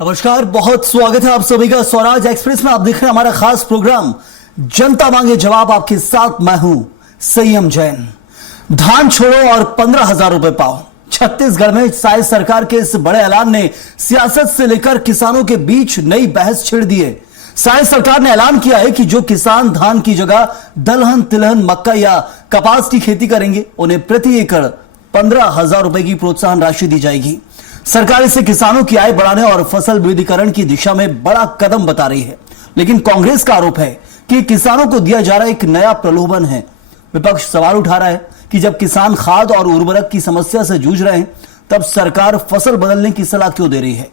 नमस्कार, बहुत स्वागत है आप सभी का स्वराज एक्सप्रेस में। आप देख रहे हैं हमारा खास प्रोग्राम जनता मांगे जवाब। आपके साथ मैं हूं संयम जैन। धान छोड़ो और 15,000 रुपए पाओ। छत्तीसगढ़ में साय सरकार के इस बड़े ऐलान ने सियासत से लेकर किसानों के बीच नई बहस छेड़ दी है। साय सरकार ने ऐलान किया है कि जो किसान धान की जगह दलहन, तिलहन, मक्का या कपास की खेती करेंगे उन्हें प्रति एकड़ 15,000 रुपए की प्रोत्साहन राशि दी जाएगी। सरकार इसे किसानों की आय बढ़ाने और फसल विविधीकरण की दिशा में बड़ा कदम बता रही है, लेकिन कांग्रेस का आरोप है कि किसानों को दिया जा रहा एक नया प्रलोभन है। विपक्ष सवाल उठा रहा है कि जब किसान खाद और उर्वरक की समस्या से जूझ रहे हैं, तब सरकार फसल बदलने की सलाह क्यों दे रही है।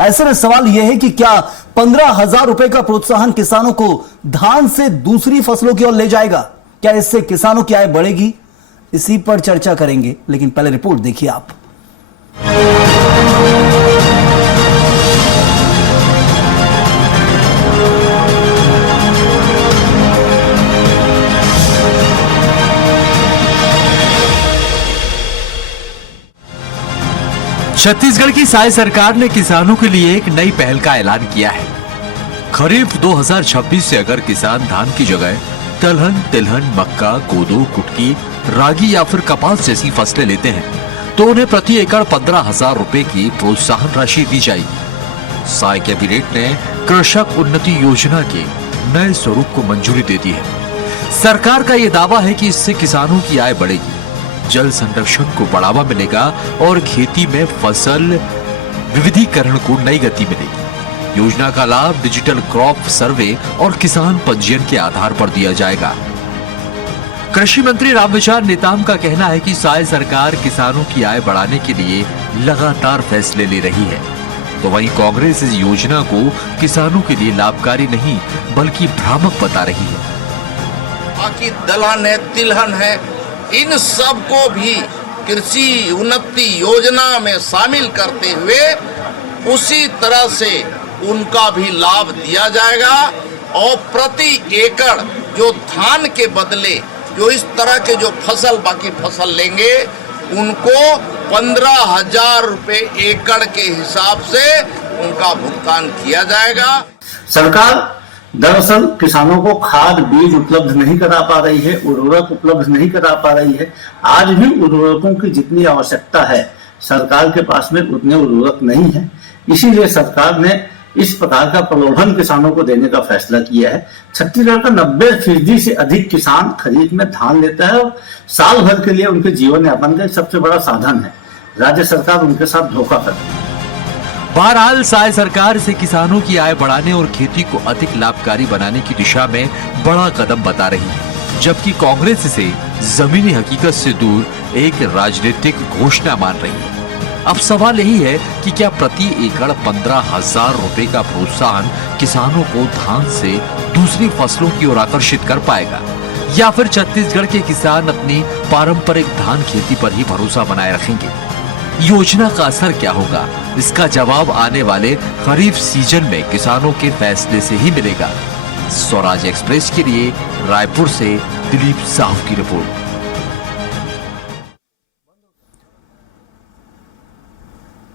ऐसे में सवाल यह है कि क्या 15,000 रुपए का प्रोत्साहन किसानों को धान से दूसरी फसलों की ओर ले जाएगा? क्या इससे किसानों की आय बढ़ेगी? इसी पर चर्चा करेंगे, लेकिन पहले रिपोर्ट देखिए आप। छत्तीसगढ़ की साय सरकार ने किसानों के लिए एक नई पहल का ऐलान किया है। खरीफ 2026 से अगर किसान धान की जगह दलहन, तिलहन, मक्का, कोदो, कुटकी, रागी या फिर कपास जैसी फसलें लेते हैं तो उन्हें प्रति एकड़ 15,000 रुपए की प्रोत्साहन राशि दी जाएगी। साय कैबिनेट ने कृषक उन्नति योजना के नए स्वरूप को मंजूरी दे दी है। सरकार का यह दावा है कि इससे किसानों की आय बढ़ेगी, जल संरक्षण को बढ़ावा मिलेगा और खेती में फसल विविधीकरण को नई गति मिलेगी। योजना का लाभ डिजिटल क्रॉप सर्वे और किसान पंजीयन के आधार पर दिया जाएगा। कृषि मंत्री रामविचार नेताम का कहना है कि साय सरकार किसानों की आय बढ़ाने के लिए लगातार फैसले ले रही है, तो वहीं कांग्रेस इस योजना को किसानों के लिए लाभकारी नहीं बल्कि भ्रामक बता रही है। बाकी दलहन है, तिलहन है, इन सब को भी कृषि उन्नति योजना में शामिल करते हुए उसी तरह से उनका भी लाभ दिया जाएगा और प्रति एकड़ जो धान के बदले जो इस तरह के जो बाकी फसल लेंगे उनको 15,000 रुपए एकड़ के हिसाब से उनका भुगतान किया जाएगा। सरकार दरअसल किसानों को खाद बीज उपलब्ध नहीं करा पा रही है, उर्वरक उपलब्ध नहीं करा पा रही है। आज भी उर्वरकों की जितनी आवश्यकता है सरकार के पास में उतने उर्वरक नहीं है। इसीलिए सरकार ने इस प्रकार का प्रलोभन किसानों को देने का फैसला किया है। छत्तीसगढ़ का 90% से अधिक किसान खरीफ में धान लेता है और साल भर के लिए उनके जीवन यापन का सबसे बड़ा साधन है। राज्य सरकार उनके साथ धोखा कर रही है। बहरहाल साय सरकार से किसानों की आय बढ़ाने और खेती को अधिक लाभकारी बनाने की दिशा में बड़ा कदम बता रही है, जबकि कांग्रेस इसे जमीनी हकीकत से दूर एक राजनीतिक घोषणा मान रही है। अब सवाल यही है कि क्या प्रति एकड़ 15,000 रुपए का प्रोत्साहन किसानों को धान से दूसरी फसलों की ओर आकर्षित कर पाएगा, या फिर छत्तीसगढ़ के किसान अपनी पारंपरिक धान खेती पर ही भरोसा बनाए रखेंगे। योजना का असर क्या होगा, इसका जवाब आने वाले खरीफ सीजन में किसानों के फैसले से ही मिलेगा। स्वराज एक्सप्रेस के लिए रायपुर से दिलीप साहू की रिपोर्ट।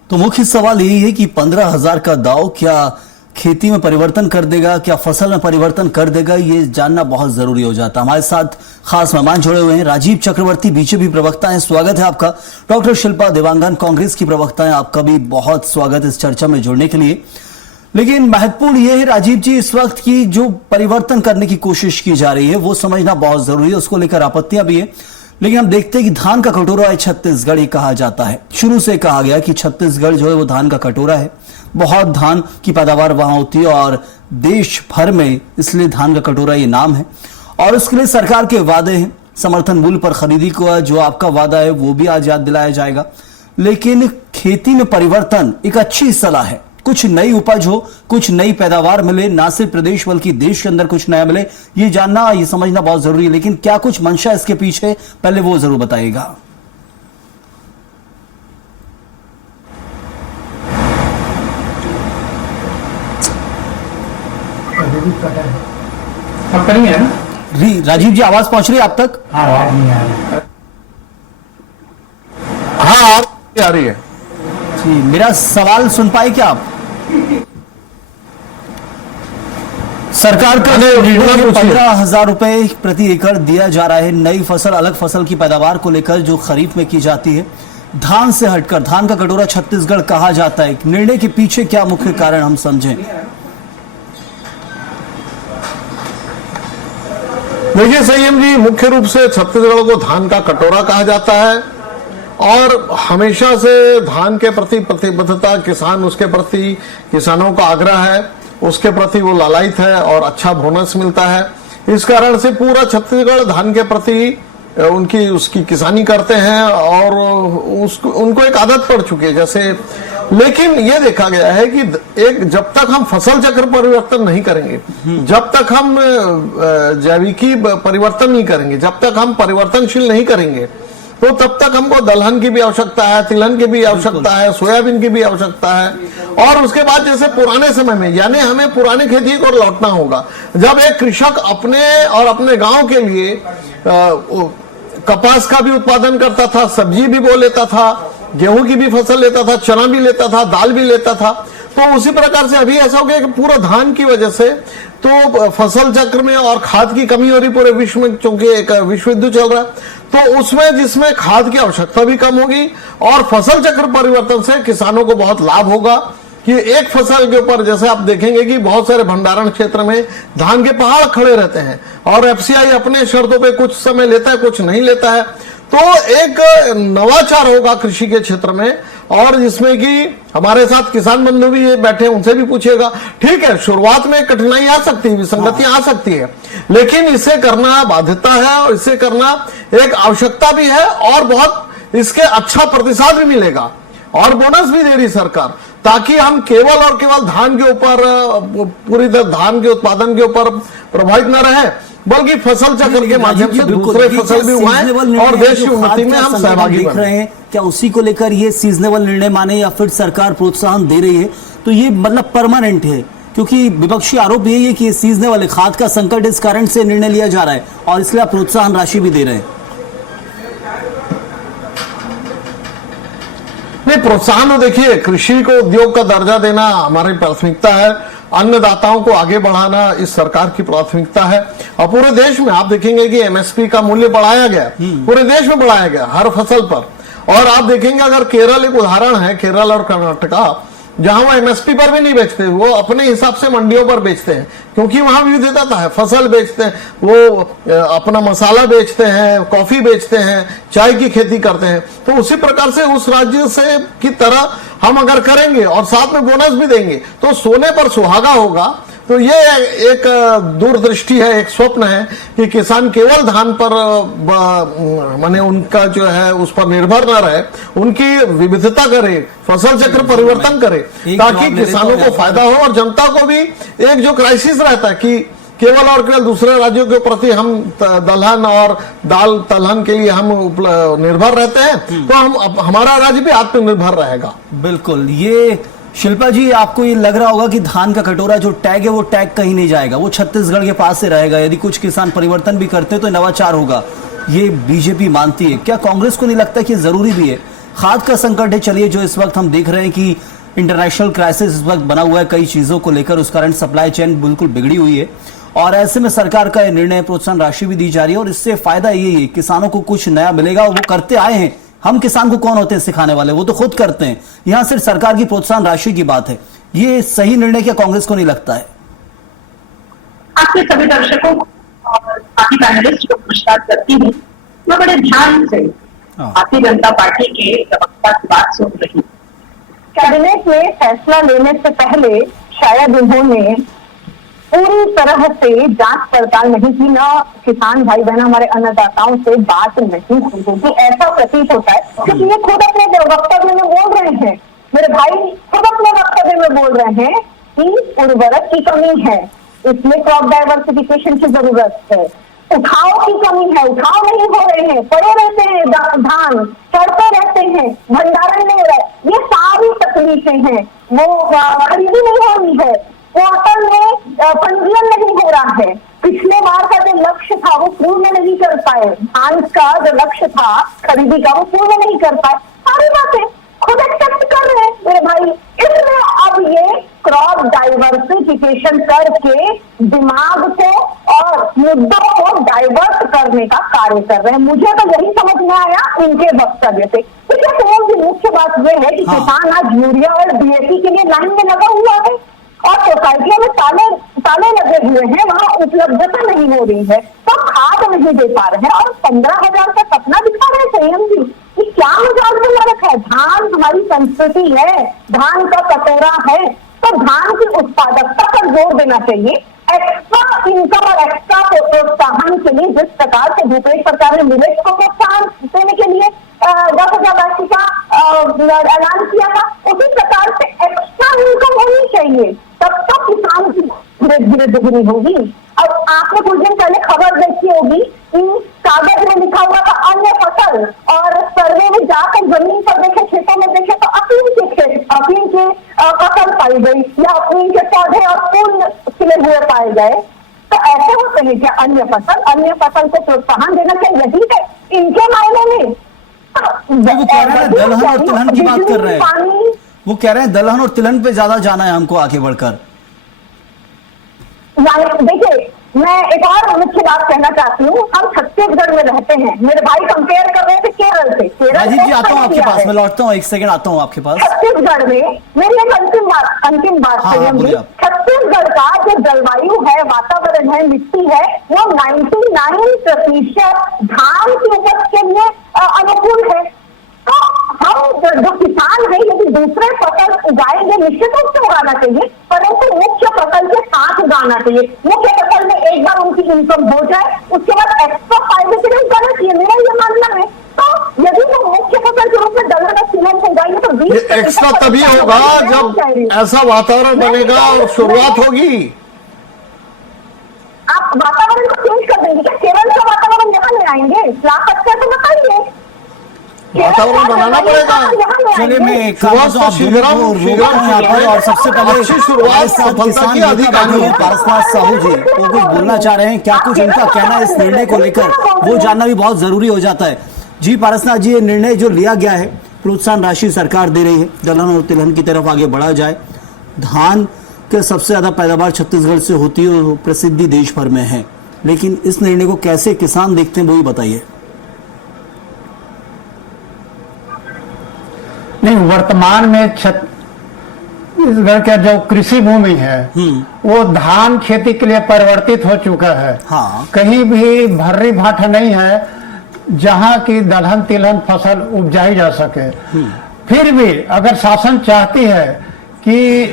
तो मुख्य सवाल यही है कि 15,000 का दाव क्या खेती में परिवर्तन कर देगा, क्या फसल में परिवर्तन कर देगा, ये जानना बहुत जरूरी हो जाता है। हमारे साथ खास मेहमान जुड़े हुए हैं। राजीव चक्रवर्ती बीजेपी प्रवक्ता हैं, स्वागत है आपका। डॉक्टर शिल्पा देवांगन कांग्रेस की प्रवक्ता हैं, आपका भी बहुत स्वागत इस चर्चा में जुड़ने के लिए। लेकिन महत्वपूर्ण यह है राजीव जी, इस वक्त की जो परिवर्तन करने की कोशिश की जा रही है वो समझना बहुत जरूरी है, उसको लेकर आपत्तियां भी है। लेकिन हम देखते हैं कि धान का कटोरा है छत्तीसगढ़, ये कहा जाता है। शुरू से कहा गया कि छत्तीसगढ़ जो है वो धान का कटोरा है, बहुत धान की पैदावार वहां होती है और देश भर में इसलिए धान का कटोरा ये नाम है। और उसके लिए सरकार के वादे हैं, समर्थन मूल्य पर खरीदी को जो आपका वादा है वो भी आज याद दिलाया जाएगा। लेकिन खेती में परिवर्तन एक अच्छी सलाह है, कुछ नई उपज हो, कुछ नई पैदावार मिले, ना सिर्फ प्रदेश बल्कि देश के अंदर कुछ नया मिले, ये जानना ये समझना बहुत जरूरी है। लेकिन क्या कुछ मंशा इसके पीछे, पहले वो जरूर बताइएगा। आपका नहीं है ना? राजीव जी आवाज पहुंच रही है आप तक? हाँ, आवाज नहीं आ रही। हाँ आ रही है जी, मेरा सवाल सुन पाए क्या आप? सरकार का 15,000 रुपए प्रति एकड़ दिया जा रहा है नई फसल अलग फसल की पैदावार को लेकर जो खरीफ में की जाती है। धान से हटकर धान का कटोरा छत्तीसगढ़ कहा जाता है, निर्णय के पीछे क्या मुख्य कारण हम समझें? देखिए संयम जी, मुख्य रूप से छत्तीसगढ़ को धान का कटोरा कहा जाता है और हमेशा से धान के प्रति प्रतिबद्धता, किसान उसके प्रति, किसानों का आग्रह है, उसके प्रति वो लालायित है और अच्छा बोनस मिलता है। इस कारण से पूरा छत्तीसगढ़ धान के प्रति उसकी किसानी करते हैं और उनको एक आदत पड़ चुकी है जैसे। लेकिन ये देखा गया है कि जब तक हम फसल चक्र परिवर्तन नहीं करेंगे, जब तक हम जैविकी परिवर्तन नहीं करेंगे, जब तक हम परिवर्तनशील नहीं करेंगे, तो तब तक हमको दलहन की भी आवश्यकता है, तिलहन की भी आवश्यकता है, सोयाबीन की भी आवश्यकता है। और उसके बाद जैसे पुराने समय में, यानी हमें पुरानी खेती को लौटना होगा, जब एक कृषक अपने और अपने गांव के लिए कपास का भी उत्पादन करता था, सब्जी भी बो लेता था, गेहूं की भी फसल लेता था, चना भी लेता था, दाल भी लेता था। तो उसी प्रकार से अभी ऐसा हो गया कि पूरा धान की वजह से तो फसल चक्र में और खाद की कमी हो रही पूरे विश्व में, क्योंकि एक विश्व युद्ध चल रहा है। तो उसमें जिसमें खाद की आवश्यकता भी कम होगी और फसल चक्र परिवर्तन से किसानों को बहुत लाभ होगा कि एक फसल के ऊपर, जैसे आप देखेंगे कि बहुत सारे भंडारण क्षेत्र में धान के पहाड़ खड़े रहते हैं और एफसीआई अपने शर्तों पे कुछ समय लेता है, कुछ नहीं लेता है। तो एक नवाचार होगा कृषि के क्षेत्र में, और जिसमें कि हमारे साथ किसान बंधु भी बैठे, उनसे भी पूछिएगा। ठीक है, शुरुआत में कठिनाई आ सकती है, विसंगतियां आ सकती है, लेकिन इसे करना बाध्यता है और इसे करना एक आवश्यकता भी है और बहुत इसके अच्छा प्रतिसाद भी मिलेगा और बोनस भी दे रही सरकार, ताकि हम केवल और केवल धान के ऊपर, पूरी तरह धान के उत्पादन के ऊपर प्रभावित न रहे, बल्कि फसल चक्र के माध्यम से दूसरे फसल भी उगाएं और देश की उन्नति में हम सहभागी देख रहे हैं। क्या उसी को लेकर ये सीजनेबल निर्णय माने या फिर सरकार प्रोत्साहन दे रही है तो ये मतलब परमानेंट है? क्योंकि विपक्षी आरोप यही है कि ये सीजनेबल है, खाद का संकट इस कारण से निर्णय लिया जा रहा है और इसलिए आप प्रोत्साहन राशि भी दे रहे हैं। नहीं, प्रोत्साहन तो देखिए, कृषि को उद्योग का दर्जा देना हमारी प्राथमिकता है, अन्नदाताओं को आगे बढ़ाना इस सरकार की प्राथमिकता है। और पूरे देश में आप देखेंगे कि एमएसपी का मूल्य बढ़ाया गया, पूरे देश में बढ़ाया गया हर फसल पर। और आप देखेंगे, अगर केरल एक उदाहरण है, केरल और कर्नाटका, जहां वो एमएसपी पर भी नहीं बेचते, वो अपने हिसाब से मंडियों पर बेचते हैं, क्योंकि वहां विविधता है, फसल बेचते हैं, वो अपना मसाला बेचते हैं, कॉफी बेचते हैं, चाय की खेती करते हैं। तो उसी प्रकार से उस राज्य से की तरह हम अगर करेंगे और साथ में बोनस भी देंगे तो सोने पर सुहागा होगा। तो ये एक दूरदृष्टि है, एक स्वप्न है कि किसान केवल धान पर माने उनका जो है उस पर निर्भर न रहे, उनकी विविधता करे, फसल चक्र परिवर्तन करे, ताकि किसानों को फायदा हो और जनता को भी एक जो क्राइसिस रहता है कि केवल और केवल दूसरे राज्यों के प्रति हम दलहन और दाल तलहन के लिए हम निर्भर रहते हैं, तो हम हमारा राज्य भी आत्मनिर्भर रहेगा। बिल्कुल। ये शिल्पा जी, आपको ये लग रहा होगा कि धान का कटोरा जो टैग है वो टैग कहीं नहीं जाएगा, वो छत्तीसगढ़ के पास से रहेगा। यदि कुछ किसान परिवर्तन भी करते हैं तो नवाचार होगा, ये बीजेपी मानती है। क्या कांग्रेस को नहीं लगता कि जरूरी भी है? खाद का संकट है, चलिए, जो इस वक्त हम देख रहे हैं कि इंटरनेशनल क्राइसिस इस वक्त बना हुआ है कई चीजों को लेकर, उस कारण सप्लाई चेन बिल्कुल बिगड़ी हुई है और ऐसे में सरकार का यह निर्णय, प्रोत्साहन राशि भी दी जा रही है और इससे फायदा यही है, किसानों को कुछ नया मिलेगा। वो करते आए हैं, हम किसान को कौन होते हैं सिखाने वाले, वो तो खुद करते हैं। यहां सिर्फ सरकार की प्रोत्साहन राशि की बात है। ये सही निर्णय क्या कांग्रेस को नहीं लगता है? आपके सभी दर्शकों और बाकी पैनलिस्ट को नमस्कार करती हूँ। मैं बड़े ध्यान से भारतीय जनता पार्टी के प्रवक्ता की बात सुन रही। कैबिनेट में फैसला लेने से पहले शायद उन्होंने पूरी तरह से जांच पड़ताल नहीं की, ना किसान भाई बहन हमारे अन्नदाताओं से बात नहीं की, क्योंकि ऐसा प्रतीत होता है, क्योंकि ये खुद अपने वक्तव्य में बोल रहे हैं, मेरे भाई खुद अपने वक्तव्य में बोल रहे हैं कि उर्वरक की कमी है, इसमें क्रॉप डाइवर्सिफिकेशन की जरूरत है, उठाव की कमी है, उठाव नहीं हो रहे हैं, पड़े रहते हैं धान, चढ़ते रहते हैं, भंडारण नहीं रहे, ये सारी तकलीफें हैं। वो खरीदी नहीं हो रही है, पोर्टल में पंजीयन नहीं हो रहा है, पिछले बार का जो लक्ष्य था वो पूर्ण नहीं कर पाए, धान का जो लक्ष्य था खरीदी का वो पूर्ण नहीं कर पाए, सारी बातें खुद एक्सेप्ट कर रहे हैं मेरे भाई। इसमें अब ये डाइवर्सिफिकेशन करके दिमाग को और मुद्दों को डाइवर्ट करने का कार्य कर रहे हैं। मुझे तो यही समझ में आया इनके वक्तव्य से। तो मुख्य बात यह है कि किसान आज यूरिया और डीएपी के लिए लाइन में लगा हुआ है और सोसाइटियों में ताले लगे हुए हैं, वहां उपलब्धता नहीं हो रही है, तो खाद नहीं दे पा रहे हैं और 15,000 का सपना दिखा रहे थे हम जी। ये क्या मजाक बना रखा है? धान हमारी संस्कृति है, धान का कटोरा है, तो धान की उत्पादकता पर जोर देना चाहिए। एक्स्ट्रा इनकम और एक्स्ट्रा प्रोत्साहन के लिए जिस प्रकार से भूपेश सरकार ने मिलेट को प्रोत्साहन देने के लिए 10,000 राशि का ऐलान किया था, उसी प्रकार से एक्स्ट्रा इनकम होनी चाहिए, तब तक किसान की धीरे धीरे दुगनी होगी। अब आपने कुछ दिन पहले खबर देखी होगी कि कागज में लिखा हुआ था अन्य फसल, और सर्वे में जाकर जमीन पर देखे, खेतों में देखे तो अफीम के फसल पाई गई या अफीम के पौधे और फूल खिले हुए पाए गए। तो ऐसे होते हैं क्या अन्य फसल को प्रोत्साहन देना चाहिए? यही है इनके मायने में। वो कह रहे हैं दलहन और तिलहन की बात कर रहे हैं, वो कह रहे हैं दलहन और तिलहन पे ज्यादा जाना है हमको आगे बढ़कर। देखिए, मैं एक और मुख्य बात कहना चाहती हूँ। हम छत्तीसगढ़ में रहते हैं, मेरे भाई कंपेयर कर रहे थे केरल से। राजीव जी आता हूँ आपके पास, मैं लौटता हूँ, एक सेकंड आता हूँ आपके पास। छत्तीसगढ़ में मेरी एक अंतिम बात छत्तीसगढ़ का जो जलवायु है, वातावरण है, मिट्टी है, वो 99% धान की उपज के लिए अनुकूल है। तो हम जो किसान है, यदि दूसरे फसल उगाएंगे, निश्चित रूप से उगाना चाहिए, परंतु मुख्य फसल के साथ उगाना चाहिए। मुख्य फसल में एक बार उनकी इनकम हो जाए, उसके बाद एक्स्ट्रा फायदे के लिए उगाना चाहिए, मेरा ये मानना है। तो यदि हम मुख्य फसल के रूप में दलहन और तिलहन को उगाएंगे तो 20% एक्स्ट्रा तभी होगा जब ऐसा वातावरण बनेगा और शुरुआत होगी। आप वातावरण को चेंज कर देंगे क्या? केरल का वातावरण यहाँ ले आएंगे? ला सकते हैं तो बताइए। वातावरण बनाना पड़ेगा। चलिए मैं एक काम करता हूं, आप दोनों को रोकता हूं यहाँ पर, और सबसे पहले किसान नेता पारसनाथ साहू जी वो कुछ बोलना चाह रहे हैं, क्या कुछ उनका कहना है इस निर्णय को लेकर, वो जानना भी बहुत जरूरी हो जाता है। जी पारसनाथ जी, ये निर्णय जो लिया गया है, प्रोत्साहन राशि सरकार दे रही है, दलहन और तिलहन की तरफ आगे बढ़ा जाए, धान के सबसे ज्यादा पैदावार छत्तीसगढ़ से होती है और प्रसिद्धि देश भर में है, लेकिन इस निर्णय को कैसे किसान देखते हैं वो भी बताइए। नहीं, वर्तमान में छत्तीसगढ़ का जो कृषि भूमि है वो धान खेती के लिए परिवर्तित हो चुका है। हाँ। कहीं भी भर्री भाटा नहीं है जहां की दलहन तिलहन फसल उपजाई जा सके। फिर भी अगर शासन चाहती है कि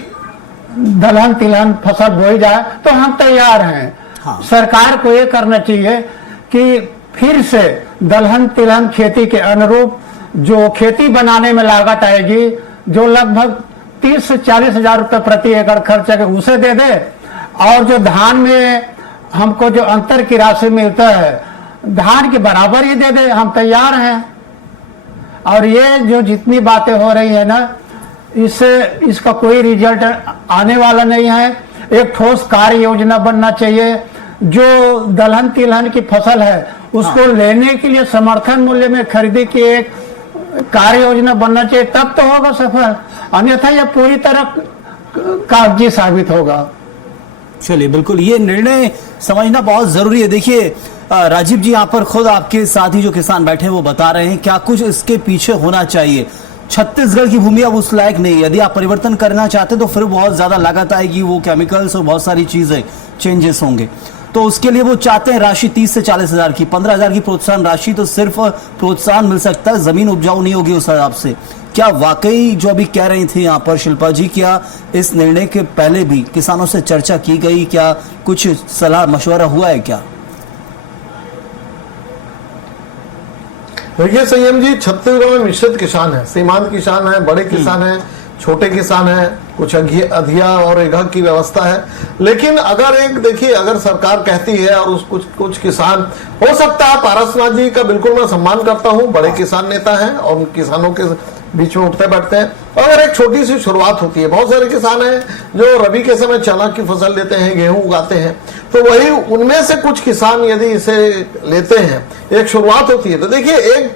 दलहन तिलहन फसल बोई जाए तो हम तैयार हैं। हाँ। सरकार को ये करना चाहिए कि फिर से दलहन तिलहन खेती के अनुरूप जो खेती बनाने में लागत आएगी, जो लगभग 30 से 40 हजार रुपए प्रति एकड़ खर्च है, उसे दे दे, और जो धान में हमको जो अंतर की राशि मिलता है धान के बराबर ही दे दे, हम तैयार हैं। और ये जो जितनी बातें हो रही है ना, इससे इसका कोई रिजल्ट आने वाला नहीं है। एक ठोस कार्य योजना बनना चाहिए, जो दलहन तिलहन की फसल है उसको लेने के लिए समर्थन मूल्य में खरीदी की एक कार्य योजना बनना चाहिए, तब तो होगा सफल, अन्यथा यह पूरी तरह कागजी साबित होगा। चलिए, बिल्कुल ये निर्णय समझना बहुत जरूरी है। देखिए राजीव जी, यहाँ पर खुद आपके साथ ही जो किसान बैठे हैं वो बता रहे हैं क्या कुछ इसके पीछे होना चाहिए। छत्तीसगढ़ की भूमि अब उस लायक नहीं है, यदि आप परिवर्तन करना चाहते हैं तो फिर बहुत ज्यादा लागत आएगी, वो केमिकल्स और बहुत सारी चीजें चेंजेस होंगे, तो उसके लिए वो चाहते हैं राशि 30 से 40 हजार की, 15,000 की प्रोत्साहन राशि, तो सिर्फ प्रोत्साहन मिल सकता है, जमीन उपजाऊ नहीं होगी उस हिसाब से। क्या वाकई जो अभी कह रही थी यहाँ पर शिल्पा जी, क्या इस निर्णय के पहले भी किसानों से चर्चा की गई, क्या कुछ सलाह मशवरा हुआ है क्या? देखिए संयम जी, छत्तीसगढ़ में मिश्रित किसान है, सीमांत किसान है, बड़े किसान है, छोटे किसान है, कुछ अधिया और एघा की व्यवस्था है। लेकिन अगर एक देखिए, अगर सरकार कहती है और उस कुछ किसान, हो सकता है पारसनाथ जी का बिल्कुल मैं सम्मान करता हूं, बड़े किसान नेता हैं और किसानों के बीच में उठते बैठते हैं, अगर एक छोटी सी शुरुआत होती है, बहुत सारे किसान हैं जो रबी के समय चना की फसल लेते हैं, गेहूं उगाते हैं, तो वही उनमें से कुछ किसान यदि इसे लेते हैं, एक शुरुआत होती है, तो देखिए एक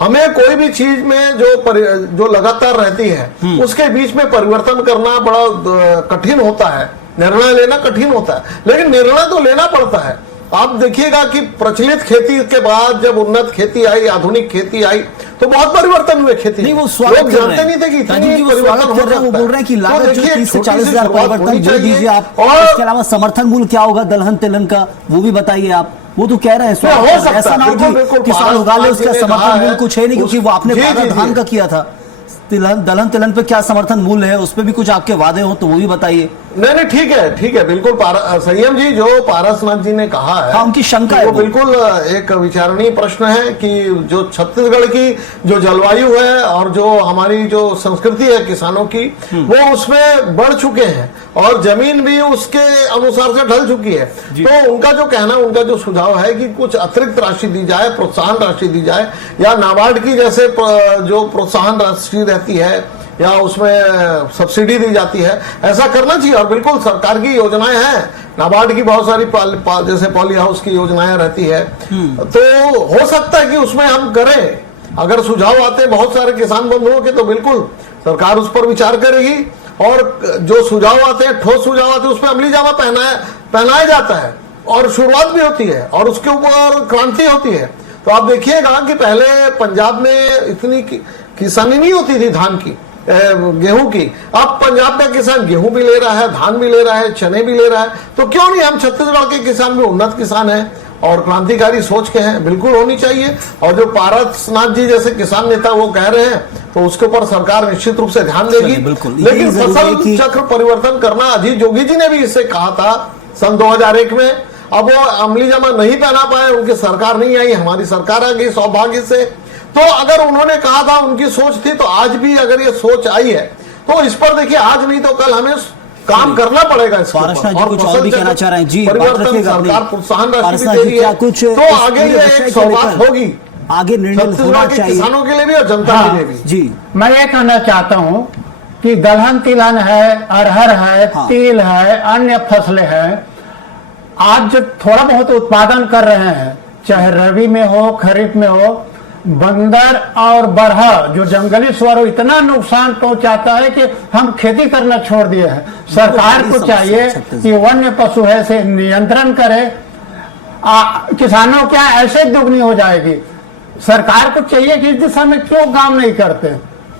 हमें कोई भी चीज में जो लगातार रहती है उसके बीच में परिवर्तन करना बड़ा कठिन होता है, निर्णय लेना कठिन होता है, लेकिन निर्णय तो लेना पड़ता है। आप देखिएगा कि प्रचलित खेती के बाद जब उन्नत खेती आई, आधुनिक खेती आई, तो बहुत परिवर्तन हुए खेती। नहीं, वो स्वागत लोग जानते नहीं थे कि राजीव जी वो स्वागत कर रहे हैं, वो बोल रहे हैं कि लागत जो 30 से 40 हजार परिवर्तन वो दीजिए आप, और इसके अलावा समर्थन मूल्य क्या होगा दलहन तिलहन का वो भी बताइए आप। वो तो कह रहे हैं स्वागत कर रहे हैं। ऐसा ना हो कि किसान उगा ले उसका समर्थन मूल्य कुछ है नहीं, क्योंकि वो आपने वादा धान का किया था। दलहन तिलहन पे क्या समर्थन मूल्य है, उस पर भी कुछ आपके वादे हो तो वो भी बताइए। नहीं, ठीक है, बिल्कुल संयम जी जो पारसनाथ जी ने कहा है, हाँ, उनकी शंका है वो बिल्कुल एक विचारणीय प्रश्न है कि जो छत्तीसगढ़ की जो जलवायु है और जो हमारी जो संस्कृति है किसानों की, वो उसमें बढ़ चुके हैं और जमीन भी उसके अनुसार से ढल चुकी है। तो उनका जो कहना, उनका जो सुझाव है कि कुछ अतिरिक्त राशि दी जाए, प्रोत्साहन राशि दी जाए, या नाबार्ड की जैसे जो प्रोत्साहन राशि रहती है या उसमें सब्सिडी दी जाती है, ऐसा करना चाहिए। और बिल्कुल सरकार की योजनाएं हैं, नाबार्ड की बहुत सारी जैसे पॉली हाउस की योजनाएं रहती है, तो हो सकता है कि उसमें हम करें। अगर सुझाव आते हैं बहुत सारे किसान बंधुओं के, तो बिल्कुल सरकार उस पर विचार करेगी और जो सुझाव आते हैं, ठोस सुझाव आते हैं, उसमें अमली जामा पहनाया जाता है और शुरुआत भी होती है और उसके ऊपर क्रांति होती है। तो आप देखिएगा कि पहले पंजाब में इतनी किसानी नहीं होती थी धान की, गेहूं की। अब पंजाब का किसान गेहूं भी ले रहा है, धान भी ले रहा है, चने भी ले रहा है। तो क्यों नहीं हम छत्तीसगढ़ के किसान भी उन्नत किसान हैं और क्रांतिकारी सोच के हैं, बिल्कुल होनी चाहिए। और जो पारसनाथ जी जैसे किसान नेता वो कह रहे हैं, तो उसके ऊपर सरकार निश्चित रूप से ध्यान देगी। लेकिन फसल चक्र परिवर्तन करना, अजीत जोगी जी ने भी इससे कहा था सन 2001 में। अब वो अमली जामा नहीं पहना पाए, उनकी सरकार नहीं आई, हमारी सरकार आ गई सौभाग्य से। तो अगर उन्होंने कहा था, उनकी सोच थी, तो आज भी अगर ये सोच आई है तो इस पर देखिए आज नहीं तो कल हमें काम करना पड़ेगा। पारसनाथ जी कुछ और भी कहना चाह रहे हैं जी, परिवर्तन सरकार प्रोत्साहन राशि दे रही है, तो आगे ये एक सौगात होगी, आगे निर्णय होना चाहिए किसानों के लिए भी और जनता के लिए भी। जी मैं ये कहना चाहता हूँ कि दलहन तिलहन है, अरहर है, तिल है, अन्य फसलें हैं, आज जो थोड़ा बहुत उत्पादन कर रहे हैं, चाहे रबी में हो खरीफ में हो, बंदर और बरहा जो जंगली सुअर इतना नुकसान पहुंचाता है कि हम खेती करना छोड़ दिए हैं। सरकार को चाहिए कि वन्य पशु है से नियंत्रण करे। किसानों क्या ऐसे दुगनी हो जाएगी। सरकार को चाहिए कि इस दिशा में क्यों काम नहीं करते।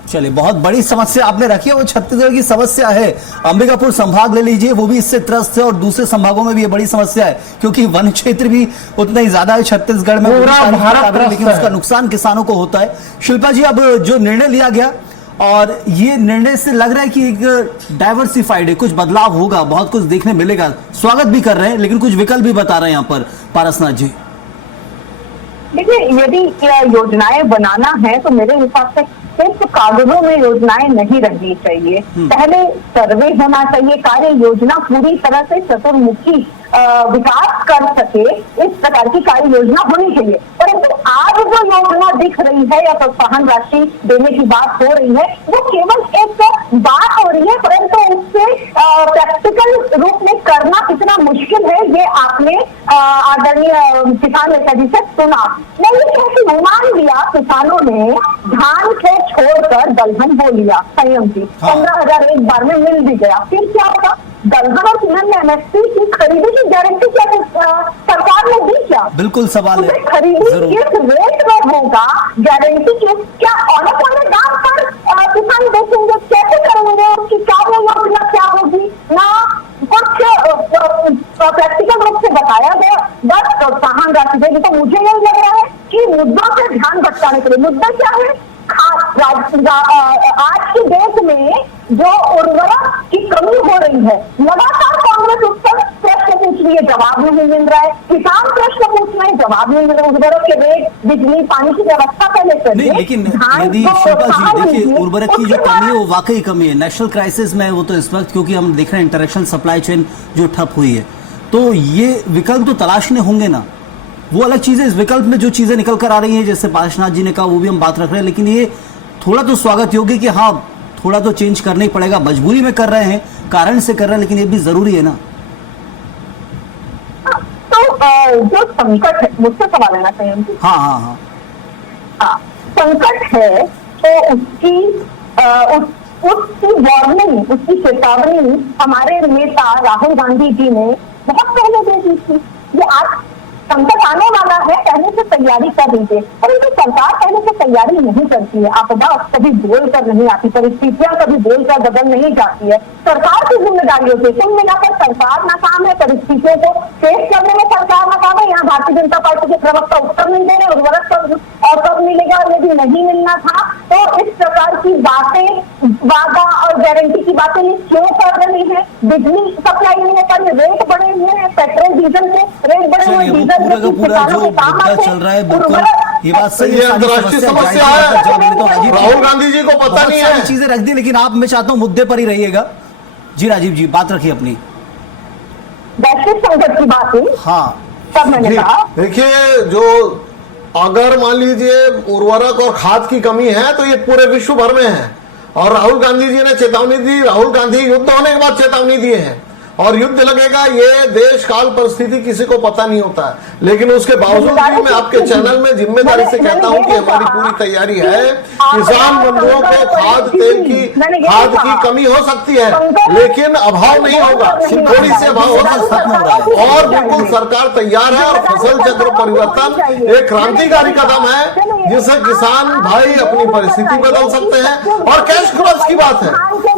चलिए, बहुत बड़ी समस्या आपने रखी है, वो छत्तीसगढ़ की समस्या है। अंबिकापुर संभाग ले लीजिए, वो भी इससे त्रस्त है और दूसरे संभागों में भी ये बड़ी समस्या है, क्योंकि वन क्षेत्र भी उतना ही ज्यादा है छत्तीसगढ़ में, पूरा भारत, लेकिन उसका नुकसान किसानों को होता है। शिल्पा जी, अब जो निर्णय लिया गया और ये निर्णय से लग रहा है कि एक डाइवर्सिफाइड है, कुछ बदलाव होगा, बहुत कुछ देखने मिलेगा। स्वागत भी कर रहे हैं, लेकिन कुछ विकल्प भी बता रहे हैं यहाँ पर पारसनाथ जी। देखिए, यदि योजनाएं बनाना है तो मेरे हिसाब से सिर्फ कागजों में योजनाएं नहीं रहनी चाहिए। पहले सर्वे होना चाहिए, कार्य योजना पूरी तरह से चतुर्मुखी विकास कर सके, इस प्रकार की कार्य योजना होनी चाहिए। परंतु आज जो योजना दिख रही है या प्रोत्साहन राशि देने की बात हो रही है, वो केवल एक बात हो रही है, परंतु उससे प्रैक्टिकल रूप में करना कितना मुश्किल है, ये आपने आदरणीय किसान नेता जी से सुना। नहीं कैसे अनुमान लिया किसानों ने, धान खेत छोड़कर दलहन बो लिया संयम जी, 15,000 एक बार में मिल भी गया। फिर क्या होगा, दलहन और तिलहन में एमएसपी की खरीदी की गारंटी क्या सरकार ने दी क्या? बिल्कुल सवाल है। खरीदी किस रेट में होगा, गारंटी किस, क्या औने दाम पर किसान बेचेंगे, कैसे करेंगे, उसकी कार्य योजना क्या होगी, ना कुछ प्रैक्टिकल रूप से बताया गया। बस प्रोत्साहन राशि देगी। तो मुझे यही लग रहा है कि मुद्दों से ध्यान भटकाने के लिए, मुद्दा क्या है, आज के देश में जो उर्वरक की कमी हो रही है, लगातार कांग्रेस उस पर प्रश्न पूछ रही है, जवाब नहीं मिल रहा है। किसान प्रश्न पूछ रहे हैं, जवाब नहीं मिल रहा है। उर्वरक के रेट, बिजली, पानी की व्यवस्था पहले करिए। नहीं, लेकिन यदि शिल्पा जी देखिए, उर्वरक की जो कमी है वो वाकई कमी है, नेशनल क्राइसिस में वो तो इस वक्त, क्योंकि हम देख रहे हैं इंटरनेशनल सप्लाई चेन जो ठप हुई है, तो ये विकल्प तो तलाशने होंगे ना। वो अलग चीज है, इस विकल्प में जो चीजें निकल कर आ रही हैं, जैसे पारसनाथ जी ने कहा, वो भी हम बात रख रहे हैं, लेकिन ये थोड़ा तो स्वागत योग्य कि हाँ थोड़ा तो चेंज करना ही पड़ेगा। मजबूरी में कर रहे हैं, कारण से कर रहे हैं, लेकिन ये भी जरूरी है ना। तो जो संकट है, मुझसे सवाल लेना चाहिए। हाँ हाँ हाँ हाँ, संकट है तो उसकी वार्निंग, उसकी चेतावनी हमारे नेता राहुल गांधी जी ने बहुत पहले दे दी थी। ये आज संकट आने वाला है, पहले से तैयारी कर लीजिए। परंतु सरकार पहले से तैयारी नहीं करती है। आपदा कभी बोल कर नहीं आती, परिस्थितियां कभी बोल कर बदल नहीं जाती है। सरकार की जिम्मेदारी होती है। कुल मिलाकर सरकार नाकाम है, परिस्थितियों को फेस करने में सरकार नाकाम है। यहाँ भारतीय जनता पार्टी के प्रवक्ता उत्तर नहीं दे रहे, उर्वरक कब मिलेगा, यदि नहीं मिलना था तो इस प्रकार की बातें, वादा और गारंटी की बातें क्यों कर रही है। बिजली सप्लाई नहीं होता, रेट बढ़े हुए हैं, पेट्रोल डीजल के रेट बढ़े हुए, डीजल पूरा का पूरा जो मुद्दा चल रहा है, बिल्कुल ये बात सही है। ये अंतर्राष्ट्रीय समस्या है, राहुल गांधी जी को पता नहीं है। चीजें रख दी, लेकिन आप, मैं चाहता हूँ मुद्दे पर ही रहिएगा। जी राजीव जी, बात रखिए अपनी। वैश्विक संकट की बात हुई, हाँ तब मैंने कहा देखिए, जो अगर मान लीजिए उर्वरक और खाद की कमी है तो ये पूरे विश्व भर में है, और राहुल गांधी जी ने चेतावनी दी। राहुल गांधी युद्ध होने के बाद चेतावनी दिए हैं, और युद्ध लगेगा, ये देश काल परिस्थिति किसी को पता नहीं होता है। लेकिन उसके बावजूद भी मैं आपके चैनल में जिम्मेदारी से कहता हूं कि हमारी पूरी तैयारी है। किसान बंधुओं को खाद की कमी हो सकती है, लेकिन अभाव नहीं होगा, थोड़ी सी अभाव हो सकता है। और बिल्कुल सरकार तैयार है, और फसल चक्र परिवर्तन एक क्रांतिकारी कदम है जिससे किसान भाई अपनी परिस्थिति बदल सकते हैं। और कैश क्रॉप्स की बात है,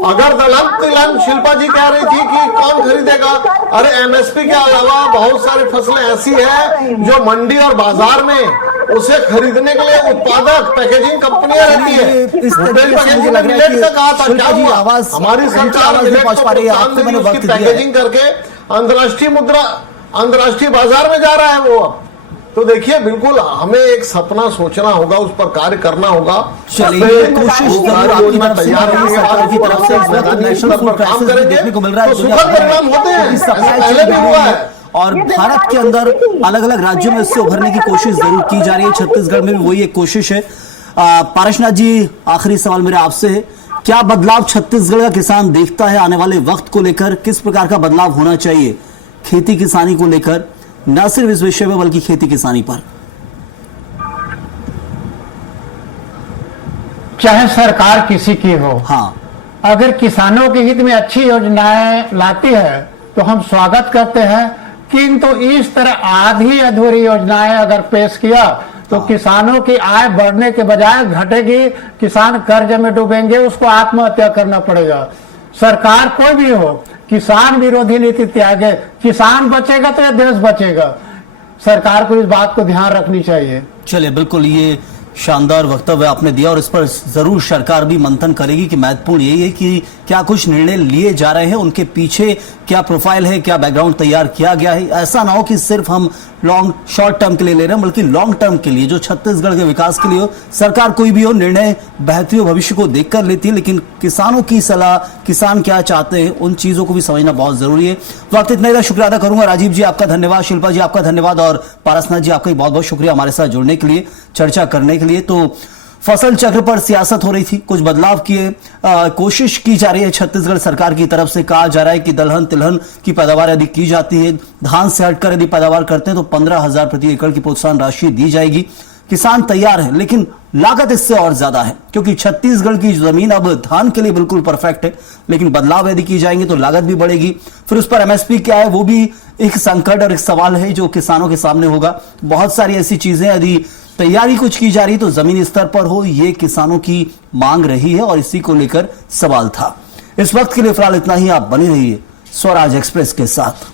अगर दलहन तिलहन, शिल्पा जी कह रही थी कि कौन खरीदेगा, अरे एमएसपी के अलावा बहुत सारी फसलें ऐसी है जो मंडी और बाजार में उसे खरीदने के लिए उत्पादक पैकेजिंग कंपनियां रहती है। हमारी सरकार उसकी पैकेजिंग करके अंतर्राष्ट्रीय बाजार में जा रहा है वो। तो देखिए, बिल्कुल हमें एक सपना सोचना होगा, उस पर कार्य करना होगा। चलिए, कोशिश योजना तैयार है सरकार की तरफ से, नेशनल फूड क्राइसिस देखने को मिल रहा है, सुखद परिणाम होते हैं, पहले भी हुआ है। और भारत के अंदर अलग अलग राज्यों में इससे उभरने की कोशिश जरूर की जा रही है। छत्तीसगढ़ में भी वही एक कोशिश है। पारसनाथ जी, आखिरी सवाल मेरा आपसे है, क्या बदलाव छत्तीसगढ़ का किसान देखता है आने वाले वक्त को लेकर? किस प्रकार का बदलाव होना चाहिए खेती किसानी को लेकर, न सिर्फ इस विषय में बल्कि खेती किसानी पर? चाहे सरकार किसी की हो, हाँ, अगर किसानों के हित में अच्छी योजनाएं लाती है तो हम स्वागत करते हैं। किंतु इस तरह आधी अधूरी योजनाएं अगर पेश किया तो किसानों की आय बढ़ने के बजाय घटेगी, किसान कर्ज में डूबेंगे, उसको आत्महत्या करना पड़ेगा। सरकार कोई भी हो, किसान विरोधी नीति त्यागे, किसान बचेगा तो यह देश बचेगा। सरकार को इस बात को ध्यान रखनी चाहिए। चलिए, बिल्कुल ये शानदार वक्तव्य आपने दिया, और इस पर जरूर सरकार भी मंथन करेगी कि महत्वपूर्ण यही है कि क्या कुछ निर्णय लिए जा रहे हैं, उनके पीछे क्या प्रोफाइल है, क्या बैकग्राउंड तैयार किया गया है। ऐसा ना हो कि सिर्फ हम शॉर्ट टर्म के लिए ले रहे हैं, बल्कि लॉन्ग टर्म के लिए, जो छत्तीसगढ़ के विकास के लिए हो। सरकार कोई भी हो, निर्णय बेहतरीन भविष्य को देखकर लेती है, लेकिन किसानों की सलाह, किसान क्या चाहते हैं, उन चीजों को भी समझना बहुत जरूरी है। वक्त इतना ही, शुक्रिया अदा करूंगा। राजीव जी आपका धन्यवाद, शिल्पा जी आपका धन्यवाद, और पारसनाथ जी आपका बहुत बहुत शुक्रिया हमारे साथ जुड़ने के लिए, चर्चा करने के लिए। तो फसल चक्र पर सियासत हो रही थी, कुछ बदलाव किए कोशिश की जा रही है छत्तीसगढ़ सरकार की तरफ से। कहा जा रहा है कि दलहन तिलहन की पैदावार यदि की जाती है, धान से हटकर यदि पैदावार करते हैं तो 15,000 प्रति एकड़ की प्रोत्साहन राशि दी जाएगी। किसान तैयार है, लेकिन लागत इससे और ज्यादा है, क्योंकि छत्तीसगढ़ की जमीन अब धान के लिए बिल्कुल परफेक्ट है, लेकिन बदलाव यदि की जाएंगे तो लागत भी बढ़ेगी। फिर उस पर एमएसपी क्या है, वो भी एक संकट और एक सवाल है जो किसानों के सामने होगा। बहुत सारी ऐसी चीजें, यदि तैयारी कुछ की जा रही तो जमीनी स्तर पर हो, ये किसानों की मांग रही है, और इसी को लेकर सवाल था। इस वक्त के लिए फिलहाल इतना ही। आप बने रहिए स्वराज एक्सप्रेस के साथ।